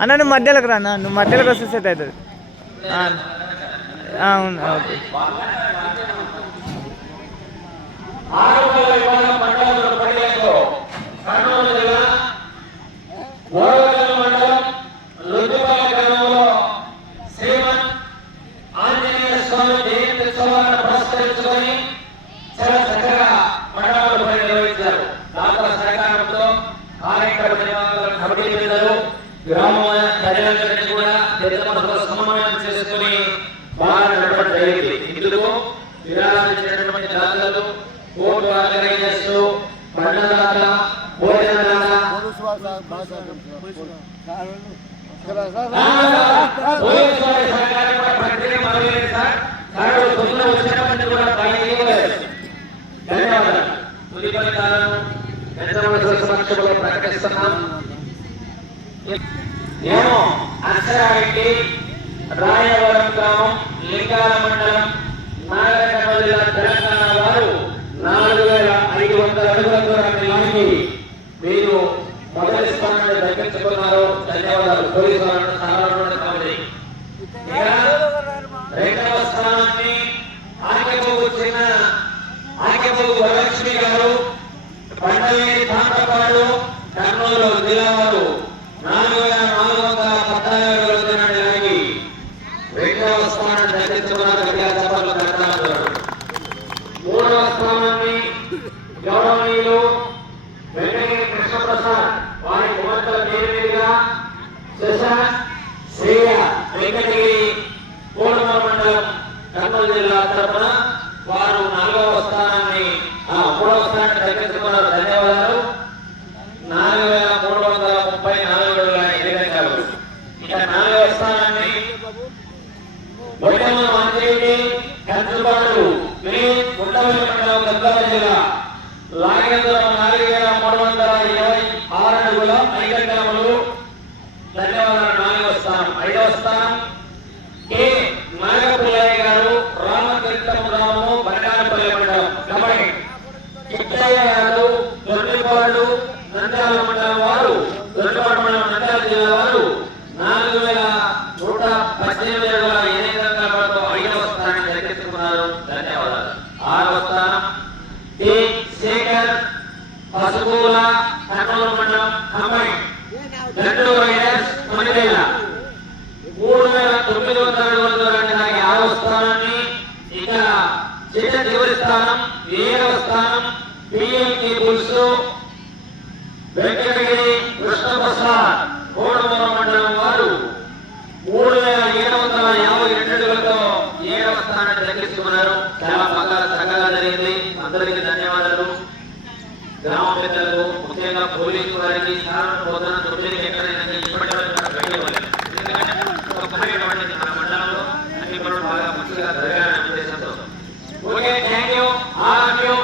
అన్న నువ్వు మధ్యలోకి రా అన్న. నువ్వు మధ్యలోకి వస్తే సెట్ అవుతుంది. అవును ఓకే. ఆరోగ్య విభాగం మండలంలో నిర్వాహకులు పెద్దలు గ్రామ ప్రజలందరినీ కూడా పెద్ద మొత్తంలో సమన్వయం చేసుకుని బాగా నడపడం జరిగింది. ఇందుకు విరాళించినటువంటి దాతలు కోర్టు ఆర్గనైజర్స్ బండదాత ధన్యవాదాలు. ప్రకటిస్తున్నాం. నేను అక్షరారెడ్డి రాయవరం గ్రామం లింగాల మండలం నాగరికర్నూలు జిల్లా తెలంగాణ వారు నాలుగు వేల ఐదు వందల అడుగుల దూరాన్ని లాగి మీరు మొదటి స్థానాన్ని దక్కించుకున్నారు. ధన్యవాదాలు. పోలీసు వారు రెండవ స్థానాన్ని ఆకెపోగు చిన్న ఆకెపోగు వరలక్ష్మి గారు పండవేని తాండపాడు కర్నూలు జిల్లా వారు నాలుగు వేల నాలుగు వందల పద్నాలుగు అడుగుతున్నాడు లాగి రెండవ స్థానం దక్కించుకున్నారు గట్టిగా మూడవ స్థానాన్ని గౌరవనీయులు వెంకటగిరి కృష్ణప్రసాద్ వారి కుమార్తెల పేరు మీదుగా శశాంక్ శ్రేయ వెంకటగిరి కోడమల మండలం కర్నూలు జిల్లా తరఫున వారు నాలుగవ స్థానాన్ని ఆ, మూడవ స్థానాన్ని దక్కించుకున్నారు ధన్యవాదాలు నాలుగు వేల మూడు వందల ముప్పై నాలుగు అడుగుల ఎనిమిది అంకాలు ఇక నాలుగవ స్థానాన్ని బొట్టెల మంత్రి కంచుబాటు గుండవల్లి మండలం గద్వాల జిల్లా లాగేంద్రం నాలుగు వేల మూడు వందల ఇరవై ఆరు అడుగుల ఐదు గ్రాములు ధన్యవాదాలు. నాలుగవ స్థానం ఐదవ స్థానం. నాగపుల్లయ్య గారు రామతీర్థం గ్రామము బంగారపల్లి మండలం. కబడ్డీ చిట్టయ్య యాదవ్ దొడ్డిపాడు నంద్యాల మండలం వారు దొడ్డిపాడు మండలం నంద్యాల జిల్లా వారు. నాలుగు వేల నూట పద్దెనిమిది అడుగుల ఎనిమిది రంగాలతో ఐదవ స్థానం దక్కించుకున్నారు ధన్యవాదాలు ఆరవ స్థానం టి శేఖర్ పసుపూల కర్నూలు మండలం అమ్మాయి రెండు రైడర్స్ తొమ్మిది వేల మూడు వేల తొమ్మిది వందల అడుగుల దూరాన్ని ఆరవ స్థానాన్ని ఇక చిట్ట చివరి స్థానం ఏడవ స్థానం పిఎల్ కేబుల్స్ వెంకటగిరి కృష్ణప్రసాద్ కోడమూర మండలం వారు. మూడు వేల ఏడు వందల యాభై రెండు అడుగులతో ఏడవ స్థానాన్ని దక్కించుకున్నారు. చాలా బాగా చక్కగా జరిగింది. అందరికీ ధన్యవాదాలు. గ్రామ పెద్దలు ముఖ్యంగా పోలీసు వారికి సాధారణ బోధన దొరికి ఎక్కడైనా ఇప్పటివరకు మన మండలంలో అన్ని కూడా బాగా మంచిగా జరగాలనే ఉద్దేశంతో. Okay thank you all of you